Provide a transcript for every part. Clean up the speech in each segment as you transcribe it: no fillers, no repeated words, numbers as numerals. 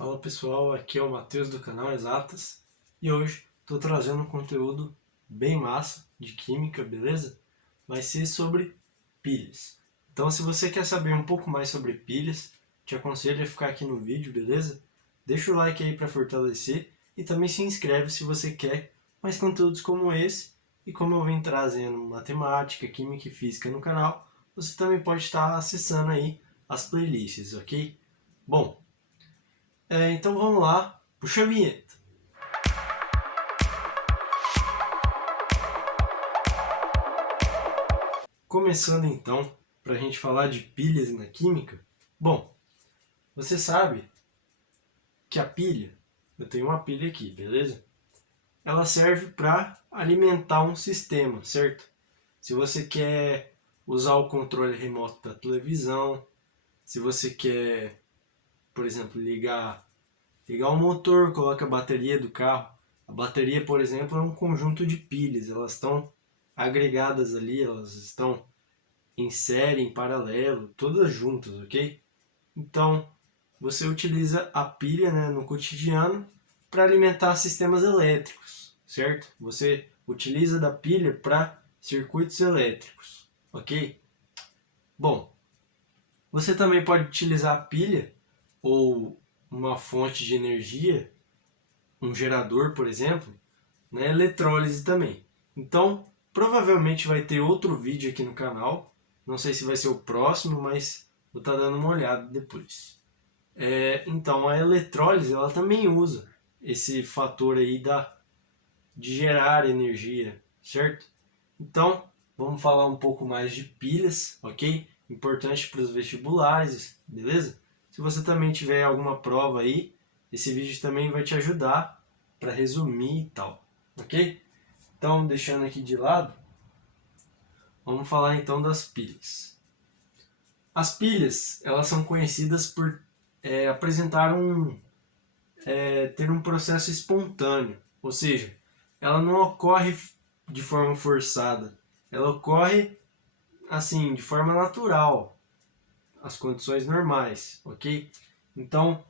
Fala pessoal, aqui é o Matheus do canal Exatas e hoje estou trazendo um conteúdo bem massa de química, beleza? Vai ser sobre pilhas. Então se você quer saber um pouco mais sobre pilhas, te aconselho a ficar aqui no vídeo, beleza? Deixa o like aí para fortalecer e também se inscreve se você quer mais conteúdos como esse. E como eu venho trazendo matemática, química e física no canal, você também pode estar acessando aí as playlists, ok? Bom, então vamos lá, puxa a vinheta. Começando então, para a gente falar de pilhas na química. Bom, você sabe que a pilha, eu tenho uma pilha aqui, beleza? Ela serve para alimentar um sistema, certo? Se você quer usar o controle remoto da televisão, se você quer, por exemplo, ligar o motor, coloca a bateria do carro. A bateria, por exemplo, é um conjunto de pilhas, elas estão agregadas ali, elas estão em série, em paralelo, todas juntas, ok? Então, você utiliza a pilha, né, no cotidiano para alimentar sistemas elétricos, certo? Você utiliza da pilha para circuitos elétricos, ok? Bom, você também pode utilizar a pilha ou uma fonte de energia, um gerador, por exemplo, na eletrólise também. Então, provavelmente vai ter outro vídeo aqui no canal. Não sei se vai ser o próximo, mas vou estar dando uma olhada depois. Então, a eletrólise ela também usa esse fator aí de gerar energia, certo? Então, vamos falar um pouco mais de pilhas, ok? Importante para os vestibulares, beleza? Se você também tiver alguma prova aí, esse vídeo também vai te ajudar para resumir e tal, ok? Então, deixando aqui de lado, vamos falar então das pilhas. As pilhas, elas são conhecidas por apresentar ter um processo espontâneo, ou seja, ela não ocorre de forma forçada, ela ocorre assim, de forma natural, as condições normais, ok? Então,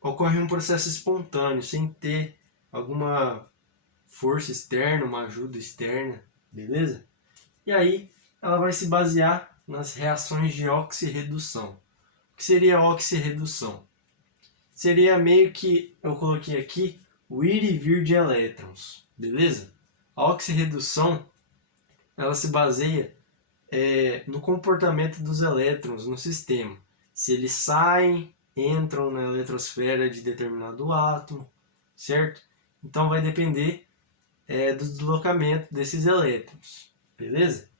ocorre um processo espontâneo, sem ter alguma força externa, uma ajuda externa, beleza? E aí, ela vai se basear nas reações de oxirredução. O que seria a oxirredução? Seria meio que, eu coloquei aqui, o ir e vir de elétrons, beleza? A oxirredução, ela se baseia no comportamento dos elétrons no sistema. Se eles saem, entram na eletrosfera de determinado átomo, certo? Então vai depender do deslocamento desses elétrons, beleza?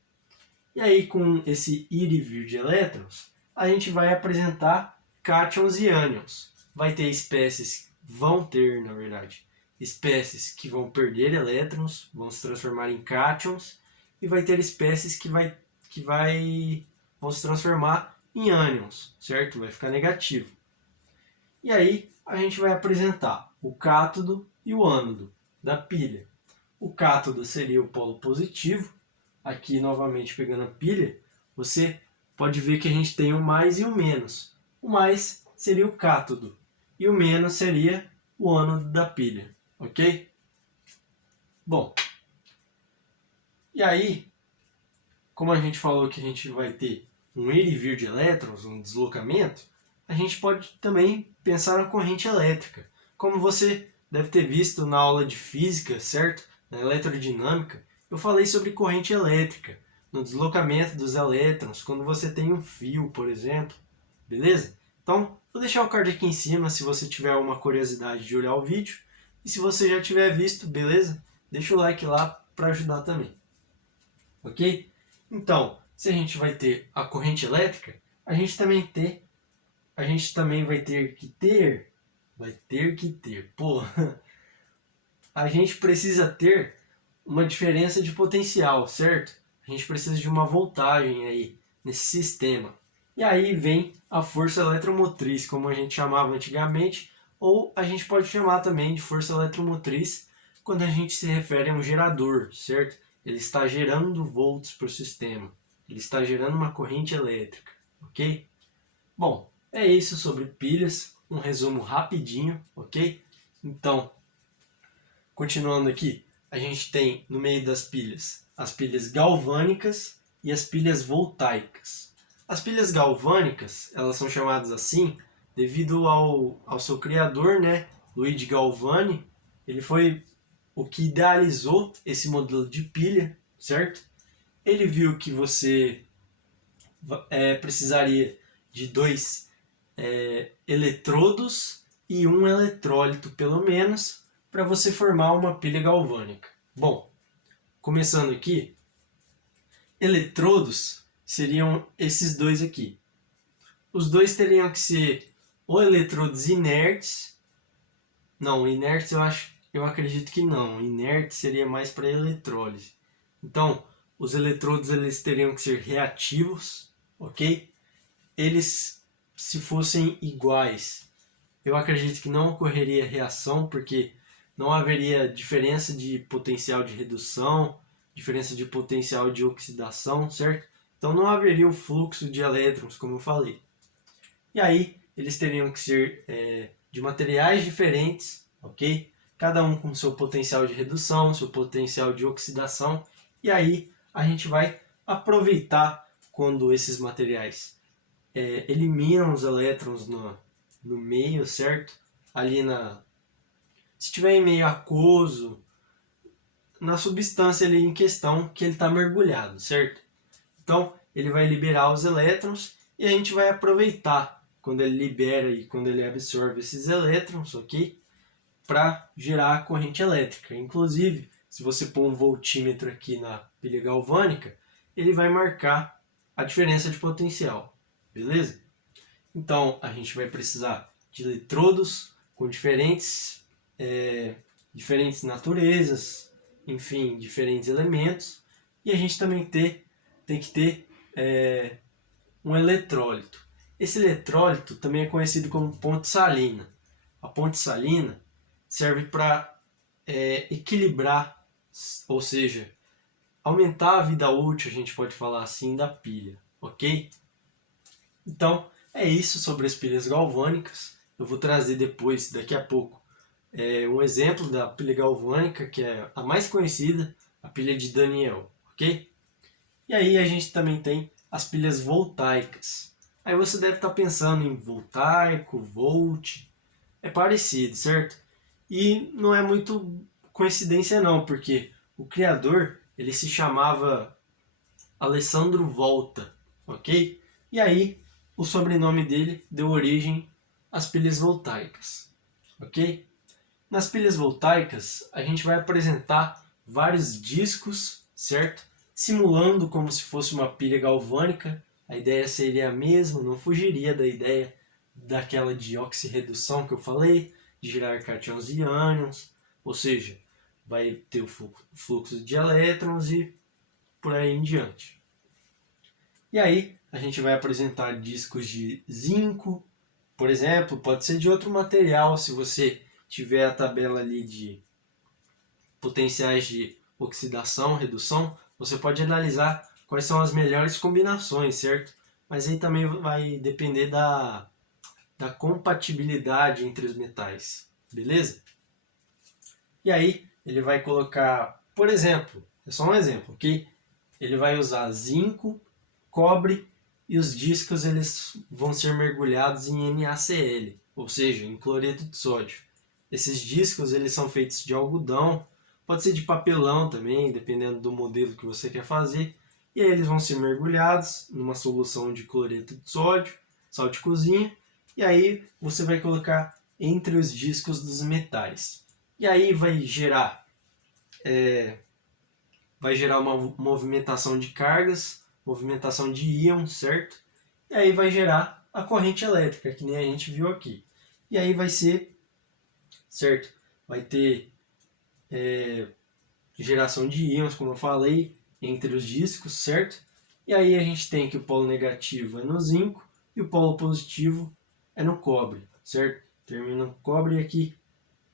E aí com esse ir e vir de elétrons, a gente vai apresentar cátions e ânions. Vai ter espécies, vão ter na verdade, espécies que vão perder elétrons, vão se transformar em cátions, e vai ter espécies que vão se transformar em ânions, certo? Vai ficar negativo. E aí a gente vai apresentar o cátodo e o ânodo da pilha. O cátodo seria o polo positivo. Aqui novamente pegando a pilha, você pode ver que a gente tem o mais e o menos. O mais seria o cátodo e o menos seria o ânodo da pilha, ok? Bom, e aí, como a gente falou que a gente vai ter um ir e vir de elétrons, um deslocamento, a gente pode também pensar na corrente elétrica. Como você deve ter visto na aula de física, certo? Na eletrodinâmica, eu falei sobre corrente elétrica, no deslocamento dos elétrons, quando você tem um fio, por exemplo, beleza? Então, vou deixar o card aqui em cima se você tiver uma curiosidade de olhar o vídeo. E se você já tiver visto, beleza? Deixa o like lá para ajudar também. Ok? Então, se a gente vai ter a corrente elétrica, a gente também vai ter que ter, pô, a gente precisa ter uma diferença de potencial, certo? A gente precisa de uma voltagem aí nesse sistema. E aí vem a força eletromotriz, como a gente chamava antigamente, ou a gente pode chamar também de força eletromotriz quando a gente se refere a um gerador, certo? Ele está gerando volts para o sistema. Ele está gerando uma corrente elétrica, ok? Bom, é isso sobre pilhas. um resumo rapidinho, ok? Então, continuando aqui, a gente tem no meio das pilhas as pilhas galvânicas e as pilhas voltaicas. As pilhas galvânicas, elas são chamadas assim devido ao seu criador, né, Luigi Galvani. Ele foi o que idealizou esse modelo de pilha, certo? Ele viu que você precisaria de dois eletrodos e um eletrólito, pelo menos, para você formar uma pilha galvânica. Bom, começando aqui, eletrodos seriam esses dois aqui. Os dois teriam que ser ou eletrodos inertes. Não, inertes eu acredito que não. Inerte seria mais para eletrólise. Então, os eletrodos eles teriam que ser reativos, ok? Eles, se fossem iguais, eu acredito que não ocorreria reação, porque não haveria diferença de potencial de redução, diferença de potencial de oxidação, certo? Então não haveria o fluxo de elétrons, como eu falei. E aí, eles teriam que ser de materiais diferentes, ok? Cada um com seu potencial de redução, seu potencial de oxidação. E aí, a gente vai aproveitar quando esses materiais eliminam os elétrons no meio, certo? Ali se estiver em meio aquoso, na substância ali em questão que ele está mergulhado, certo? Então, ele vai liberar os elétrons e a gente vai aproveitar quando ele libera e quando ele absorve esses elétrons, ok? Para gerar a corrente elétrica. Inclusive, se você pôr um voltímetro aqui na pilha galvânica, ele vai marcar a diferença de potencial, beleza? Então, a gente vai precisar de eletrodos com diferentes naturezas, enfim, diferentes elementos. E a gente também tem que ter um eletrólito. Esse eletrólito também é conhecido como ponte salina. A ponte salina serve para equilibrar, ou seja, aumentar a vida útil, a gente pode falar assim, da pilha, ok? Então, é isso sobre as pilhas galvânicas. Eu vou trazer depois, daqui a pouco, um exemplo da pilha galvânica, que é a mais conhecida, a pilha de Daniel, ok? E aí a gente também tem as pilhas voltaicas. Aí você deve estar pensando em voltaico, volt, é parecido, certo? E não é muito coincidência não, porque o criador, ele se chamava Alessandro Volta, ok? E aí o sobrenome dele deu origem às pilhas voltaicas, ok? Nas pilhas voltaicas, a gente vai apresentar vários discos, certo? Simulando como se fosse uma pilha galvânica. A ideia seria a mesma, não fugiria da ideia daquela de oxirredução que eu falei, de gerar cátions e ânions, ou seja, vai ter o fluxo de elétrons e por aí em diante. E aí, a gente vai apresentar discos de zinco, por exemplo, pode ser de outro material, se você tiver a tabela ali de potenciais de oxidação, redução, você pode analisar quais são as melhores combinações, certo? Mas aí também vai depender da compatibilidade entre os metais, beleza? E aí ele vai colocar, por exemplo, é só um exemplo, ok? Ele vai usar zinco, cobre e os discos eles vão ser mergulhados em NaCl, ou seja, em cloreto de sódio. Esses discos eles são feitos de algodão, pode ser de papelão também, dependendo do modelo que você quer fazer. E aí eles vão ser mergulhados numa solução de cloreto de sódio, sal de cozinha, e aí você vai colocar entre os discos dos metais. E aí vai gerar uma movimentação de cargas, movimentação de íons, certo? E aí vai gerar a corrente elétrica, que nem a gente viu aqui. E aí vai ser, certo? Vai ter geração de íons, como eu falei, entre os discos, certo? E aí a gente tem que o polo negativo é no zinco e o polo positivo é no cobre, certo? Termina no cobre aqui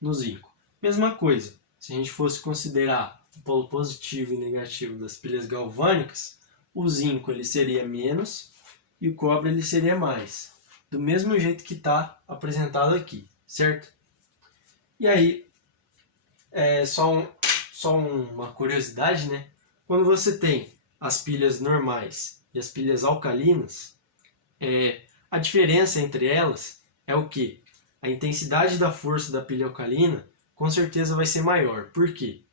no zinco. Mesma coisa, se a gente fosse considerar o polo positivo e negativo das pilhas galvânicas, o zinco ele seria menos e o cobre ele seria mais. do mesmo jeito que está apresentado aqui, certo? E aí, só uma curiosidade, né? Quando você tem as pilhas normais e as pilhas alcalinas, a diferença entre elas é o quê? A intensidade da força da pilha alcalina com certeza vai ser maior. Por quê?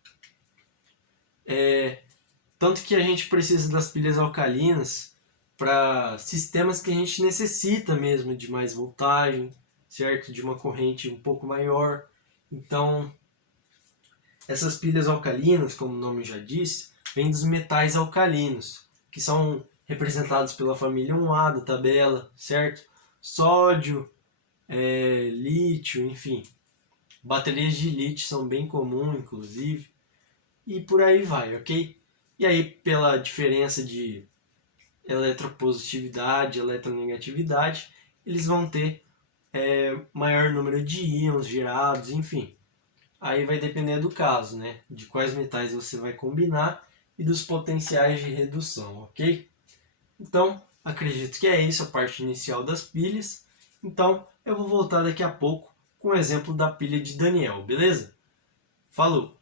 Tanto que a gente precisa das pilhas alcalinas para sistemas que a gente necessita mesmo de mais voltagem, certo? De uma corrente um pouco maior. Então, essas pilhas alcalinas, como o nome já diz, vêm dos metais alcalinos, que são representados pela família 1A da tabela, certo? Sódio, lítio, enfim. Baterias de lítio são bem comuns, inclusive. E por aí vai, ok? E aí, pela diferença de eletropositividade e eletronegatividade, eles vão ter maior número de íons gerados, enfim. Aí vai depender do caso, né? De quais metais você vai combinar e dos potenciais de redução, ok? Então, acredito que é isso a parte inicial das pilhas. Então, eu vou voltar daqui a pouco com o exemplo da pilha de Daniel, beleza? Falou!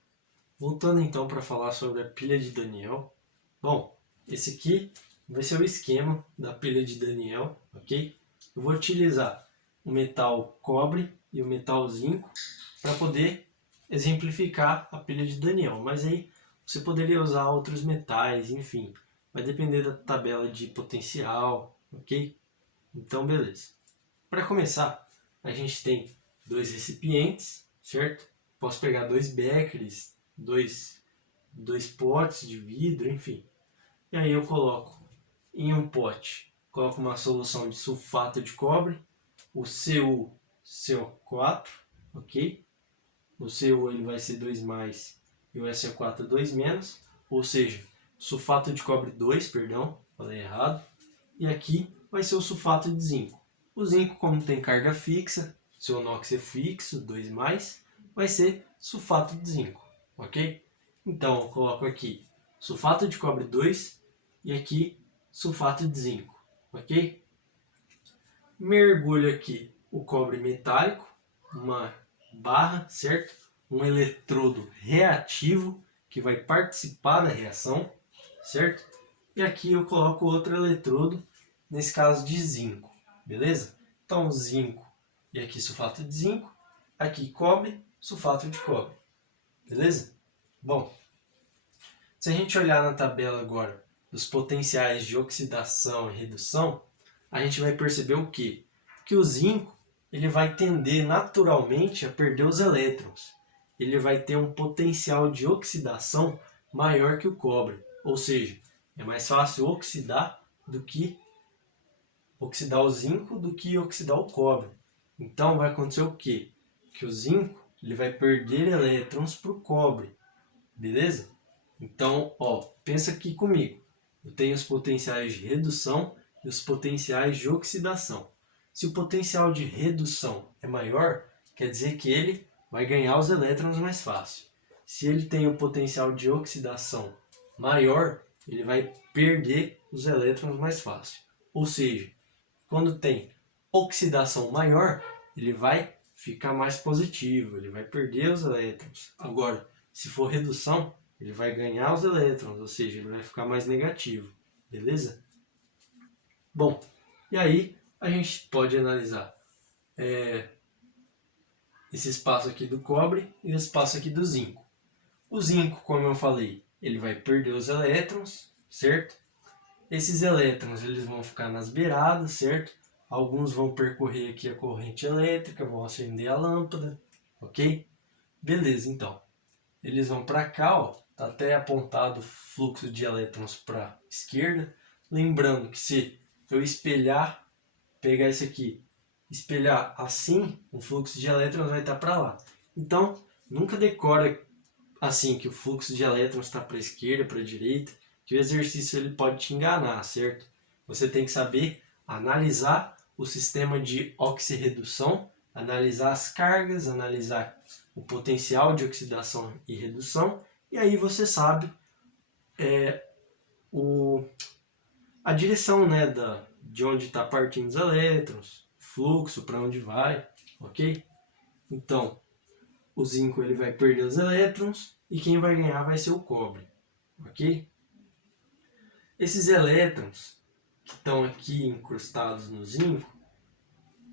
Voltando então para falar sobre a pilha de Daniel. Bom, esse aqui vai ser o esquema da pilha de Daniel, ok? Eu vou utilizar o metal cobre e o metal zinco para poder exemplificar a pilha de Daniel, mas aí você poderia usar outros metais, enfim, vai depender da tabela de potencial, ok? Então, beleza. Para começar, a gente tem dois recipientes, certo? Posso pegar dois beckers, dois potes de vidro, enfim. E aí eu coloco em um pote, coloco uma solução de sulfato de cobre, o CuCO4, ok? O Cu ele vai ser 2 mais e o SO4 2 menos, ou seja, sulfato de cobre 2, perdão, falei errado. E aqui vai ser o sulfato de zinco. O zinco, como tem carga fixa, seu NOx é fixo, 2 mais, vai ser sulfato de zinco, ok? Então eu coloco aqui sulfato de cobre 2 e aqui sulfato de zinco, ok? Mergulho aqui o cobre metálico, uma barra, certo? Um eletrodo reativo que vai participar da reação, certo? E aqui eu coloco outro eletrodo, nesse caso de zinco, beleza? Então zinco e aqui sulfato de zinco, aqui cobre, sulfato de cobre, beleza? Bom, se a gente olhar na tabela agora dos potenciais de oxidação e redução, a gente vai perceber o quê? Que o zinco ele vai tender naturalmente a perder os elétrons. Ele vai ter um potencial de oxidação maior que o cobre. Ou seja, é mais fácil oxidar o zinco do que oxidar o cobre. Então vai acontecer o quê? Que o zinco ele vai perder elétrons para o cobre. Beleza? Então, pensa aqui comigo. Eu tenho os potenciais de redução e os potenciais de oxidação. Se o potencial de redução é maior, quer dizer que ele vai ganhar os elétrons mais fácil. Se ele tem o potencial de oxidação maior, ele vai perder os elétrons mais fácil. Ou seja, quando tem oxidação maior, ele vai ficar mais positivo, ele vai perder os elétrons. Agora, se for redução, ele vai ganhar os elétrons, ou seja, ele vai ficar mais negativo, beleza? Bom, e aí a gente pode analisar esse espaço aqui do cobre e o espaço aqui do zinco. O zinco, como eu falei, ele vai perder os elétrons, certo? Esses elétrons eles vão ficar nas beiradas, certo? Alguns vão percorrer aqui a corrente elétrica, vão acender a lâmpada, ok? Beleza, então. Eles vão para cá, tá até apontado o fluxo de elétrons para a esquerda. Lembrando que se eu espelhar, pegar esse aqui, espelhar assim, o fluxo de elétrons vai estar para lá. Então, nunca decora assim que o fluxo de elétrons está para a esquerda, para a direita, que o exercício ele pode te enganar, certo? Você tem que saber analisar o sistema de oxirredução, analisar as cargas, analisar o potencial de oxidação e redução, e aí você sabe a direção, né, de onde está partindo os elétrons, fluxo, para onde vai, ok? Então, o zinco ele vai perder os elétrons e quem vai ganhar vai ser o cobre, ok? Esses elétrons que estão aqui incrustados no zinco,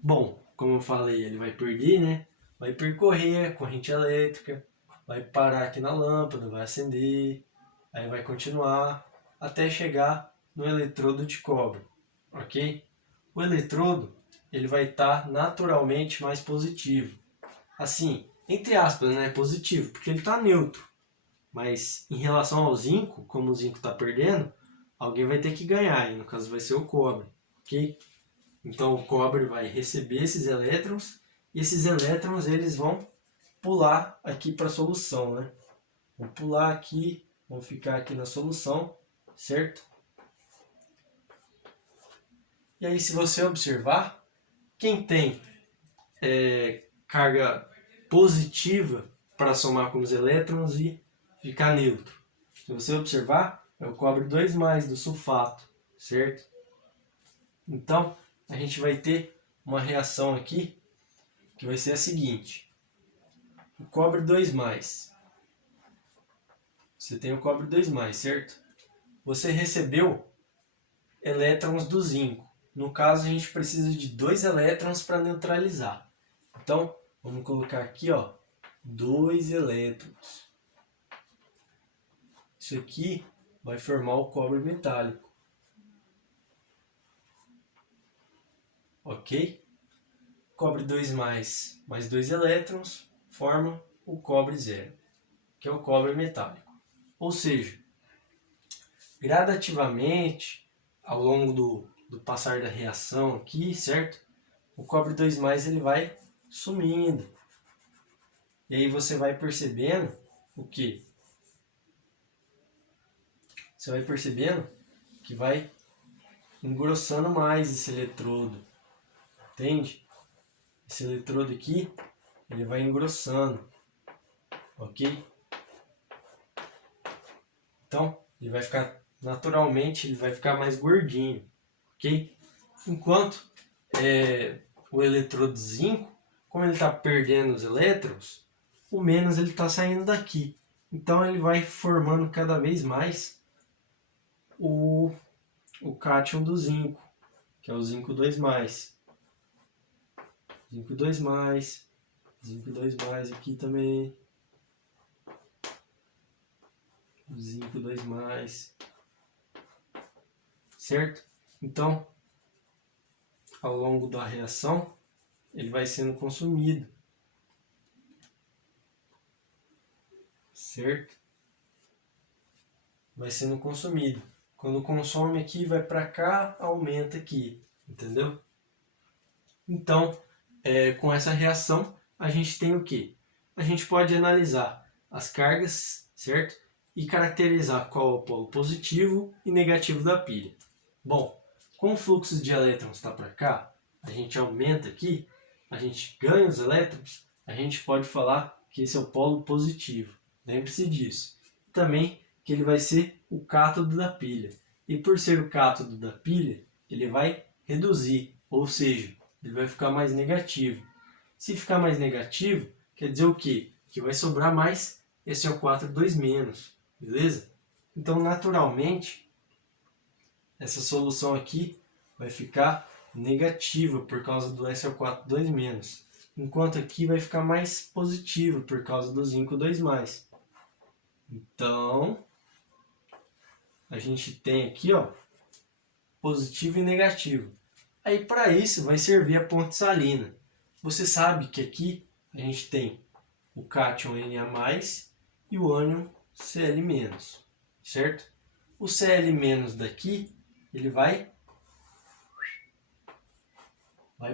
bom, como eu falei, ele vai perder, né? Vai percorrer a corrente elétrica, vai parar aqui na lâmpada, vai acender, aí vai continuar até chegar no eletrodo de cobre, ok? O eletrodo ele vai estar naturalmente mais positivo. Assim, entre aspas, né, positivo, porque ele está neutro. Mas em relação ao zinco, como o zinco está perdendo, alguém vai ter que ganhar, e no caso vai ser o cobre, ok? Então o cobre vai receber esses elétrons, e esses elétrons eles vão pular aqui para a solução, né? Vão pular aqui, vão ficar aqui na solução, certo? E aí se você observar, quem tem carga positiva para somar com os elétrons e ficar neutro. Se você observar, é o cobre 2+ do sulfato, certo? Então, a gente vai ter uma reação aqui que vai ser a seguinte. O cobre 2+. Você tem o cobre 2+, certo? Você recebeu elétrons do zinco. No caso, a gente precisa de 2 elétrons para neutralizar. Então, vamos colocar aqui, ó, 2 elétrons. Isso aqui vai formar o cobre metálico. Ok? Cobre 2+, mais 2 elétrons, formam o cobre 0, que é o cobre metálico. Ou seja, gradativamente, ao longo do passar da reação aqui, certo? O cobre 2+ ele vai sumindo. E aí você vai percebendo o quê? Você vai percebendo que vai engrossando mais esse eletrodo. Entende? Esse eletrodo aqui, ele vai engrossando. Ok? Então, ele vai ficar, naturalmente, ele vai ficar mais gordinho. Ok? Enquanto o eletrodo zinco, como ele está perdendo os elétrons, o menos ele está saindo daqui. Então ele vai formando cada vez mais o cátion do zinco, que é o zinco 2+. Zinco 2+, zinco 2+ aqui também. Zinco 2+. Certo? Então, ao longo da reação, ele vai sendo consumido. Certo? Vai sendo consumido. Quando consome aqui, vai para cá, aumenta aqui. Entendeu? Então, com essa reação, a gente tem o quê? A gente pode analisar as cargas, certo? E caracterizar qual é o polo positivo e negativo da pilha. Bom, com o fluxo de elétrons está para cá, a gente aumenta aqui, a gente ganha os elétrons, a gente pode falar que esse é o polo positivo. Lembre-se disso. Também que ele vai ser o cátodo da pilha. E por ser o cátodo da pilha, ele vai reduzir, ou seja, ele vai ficar mais negativo. Se ficar mais negativo, quer dizer o quê? Que vai sobrar mais SO4 2-, beleza? Então, naturalmente, essa solução aqui vai ficar negativa por causa do SO4 2-, enquanto aqui vai ficar mais positivo por causa do zinco 2+. Então, a gente tem aqui, ó, positivo e negativo. Aí para isso vai servir a ponte salina. Você sabe que aqui a gente tem o cátion Na+, e o ânion Cl-, certo? O Cl- daqui, ele vai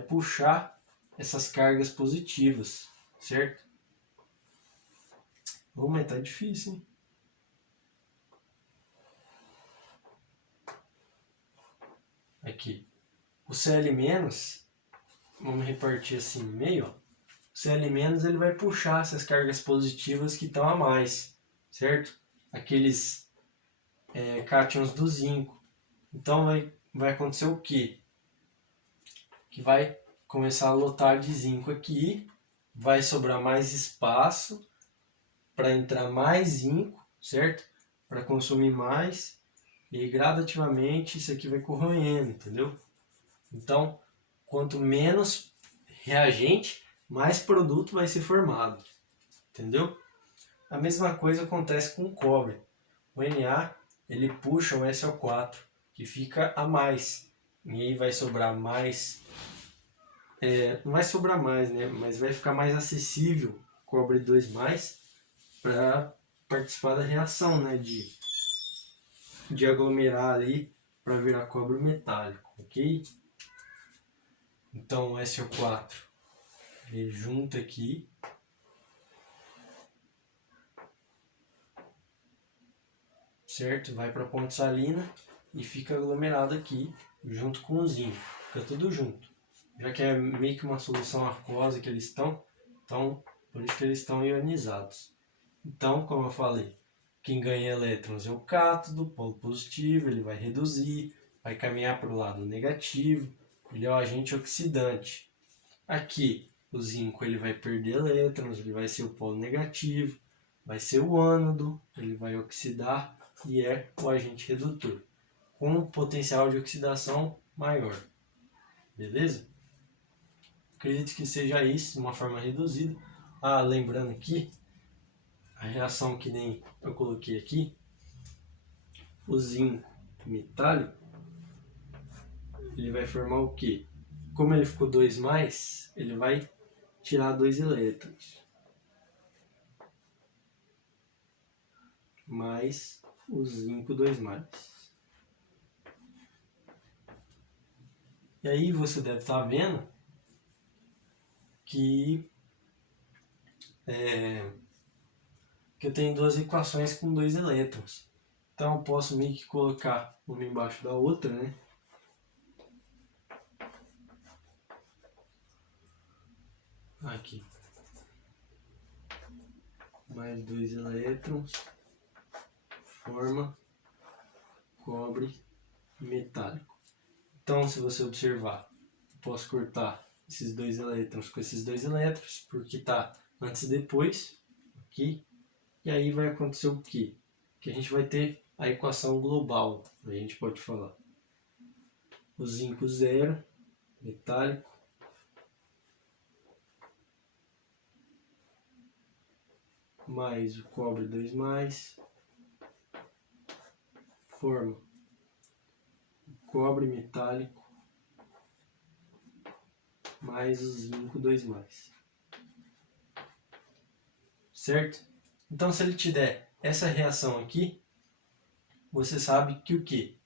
puxar essas cargas positivas, certo? Mas tá difícil, hein? Aqui. O Cl-, vamos repartir assim no meio, ó. O Cl- ele vai puxar essas cargas positivas que estão a mais, certo? Aqueles cátions do zinco. Então vai acontecer o quê? Que vai começar a lotar de zinco aqui, vai sobrar mais espaço para entrar mais zinco, certo? Para consumir mais, e gradativamente isso aqui vai corroendo, entendeu? Então, quanto menos reagente, mais produto vai ser formado, entendeu? A mesma coisa acontece com o cobre. O Na, ele puxa o SO4, que fica a mais, e aí vai sobrar mais, não vai sobrar mais, né? Mas vai ficar mais acessível cobre 2+, para participar da reação, né? De aglomerar ali para virar cobre metálico, ok? Então o SO4 ele junta aqui, certo? Vai para a ponte salina e fica aglomerado aqui junto com o zinco, fica tudo junto. Já que é meio que uma solução aquosa que eles estão, então por isso que eles estão ionizados. Então, como eu falei, quem ganha elétrons é o cátodo, polo positivo, ele vai reduzir, vai caminhar para o lado negativo, ele é o agente oxidante. Aqui, o zinco ele vai perder elétrons, ele vai ser o polo negativo, vai ser o ânodo, ele vai oxidar e é o agente redutor, com um potencial de oxidação maior. Beleza? Acredito que seja isso, de uma forma reduzida. Lembrando aqui, a reação que nem eu coloquei aqui, o zinco metálico, ele vai formar o quê? Como ele ficou 2+, ele vai tirar 2 elétrons. Mais o zinco 2+. E aí você deve estar vendo que eu tenho duas equações com 2 elétrons. Então eu posso meio que colocar uma embaixo da outra, né? Aqui. Mais 2 elétrons forma cobre metálico. Então, se você observar, eu posso cortar esses 2 elétrons com esses 2 elétrons, porque está antes e depois, aqui. E aí vai acontecer o quê? Que a gente vai ter a equação global, a gente pode falar. O zinco 0, metálico, mais o cobre 2+, forma o cobre metálico mais o zinco 2+. Certo? Então, se ele te der essa reação aqui, você sabe que o quê?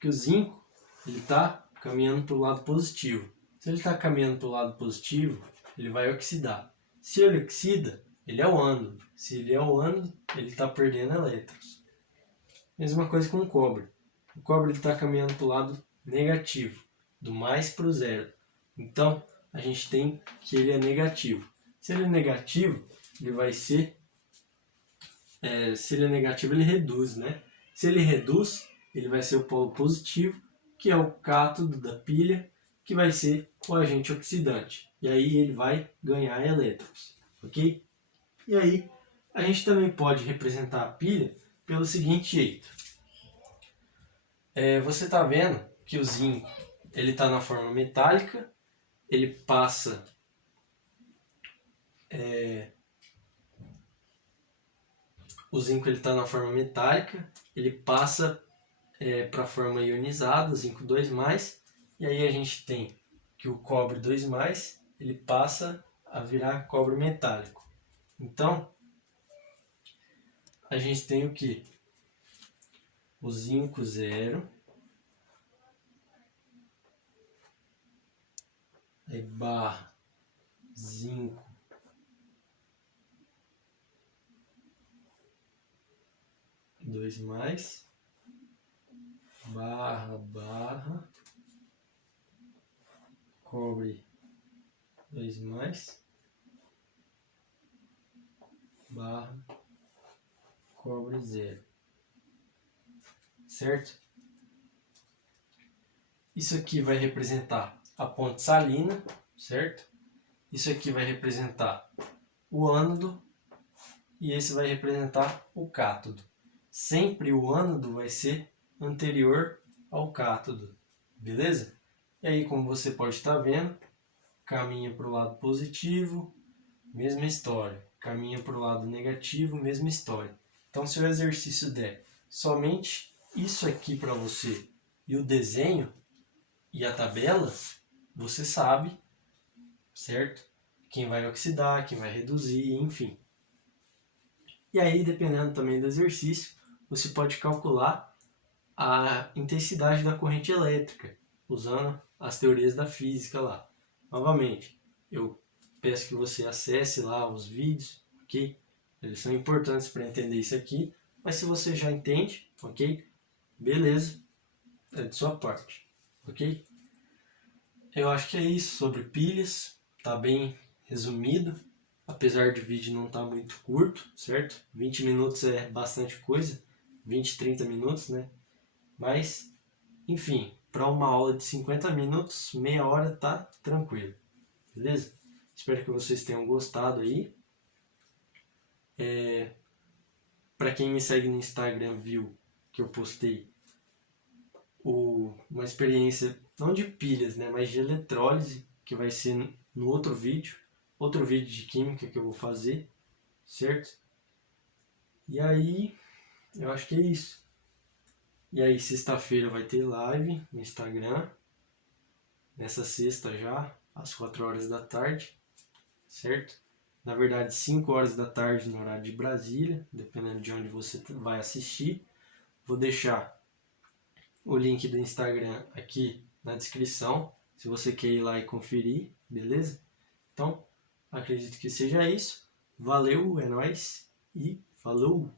Que o zinco está caminhando para o lado positivo. Se ele está caminhando para o lado positivo, ele vai oxidar. Se ele oxida, ele é o ânodo. Se ele é o ânodo, ele está perdendo elétrons. Mesma coisa com o cobre. O cobre está caminhando para o lado negativo, do mais para o zero. Então, a gente tem que ele é negativo. Se ele é negativo, ele vai ser... se ele é negativo, ele reduz, né? Se ele reduz, ele vai ser o polo positivo, que é o cátodo da pilha, que vai ser o agente oxidante. E aí ele vai ganhar elétrons, ok? E aí a gente também pode representar a pilha pelo seguinte jeito. Você está vendo que o zinco ele está na forma metálica, ele passa o zinco ele está na forma metálica, ele passa para a forma ionizada, o zinco 2+, e aí a gente tem que o cobre 2+, ele passa a virar cobre metálico. Então, a gente tem o que? O zinco 0, aí barra zinco 2+, barra cobre 2+, barra cobre 0. Certo? Isso aqui vai representar a ponte salina, certo? Isso aqui vai representar o ânodo e esse vai representar o cátodo. Sempre o ânodo vai ser anterior ao cátodo, beleza? E aí, como você pode estar vendo, caminha para o lado positivo, mesma história. Caminha para o lado negativo, mesma história. Então, se o exercício der somente isso aqui para você e o desenho e a tabela, você sabe, certo? Quem vai oxidar, quem vai reduzir, enfim. E aí, dependendo também do exercício, você pode calcular a intensidade da corrente elétrica, usando as teorias da física lá. Novamente, eu peço que você acesse lá os vídeos, ok? Eles são importantes para entender isso aqui, mas se você já entende, ok? Beleza, é de sua parte, ok? Eu acho que é isso sobre pilhas, tá bem resumido, apesar de o vídeo não estar muito curto, certo? 20 minutos é bastante coisa, 20, 30 minutos, né? Mas, enfim, para uma aula de 50 minutos, meia hora tá tranquilo, beleza? Espero que vocês tenham gostado aí. Para quem me segue no Instagram viu que eu postei uma experiência, não de pilhas, né, mas de eletrólise, que vai ser no outro vídeo de química que eu vou fazer, certo? E aí, eu acho que é isso. E aí, sexta-feira vai ter live no Instagram, nessa sexta já, às 4 horas da tarde, certo? Na verdade, 5 horas da tarde no horário de Brasília, dependendo de onde você vai assistir. Vou deixar o link do Instagram aqui na descrição, se você quer ir lá e conferir, beleza? Então, acredito que seja isso. Valeu, é nóis e falou!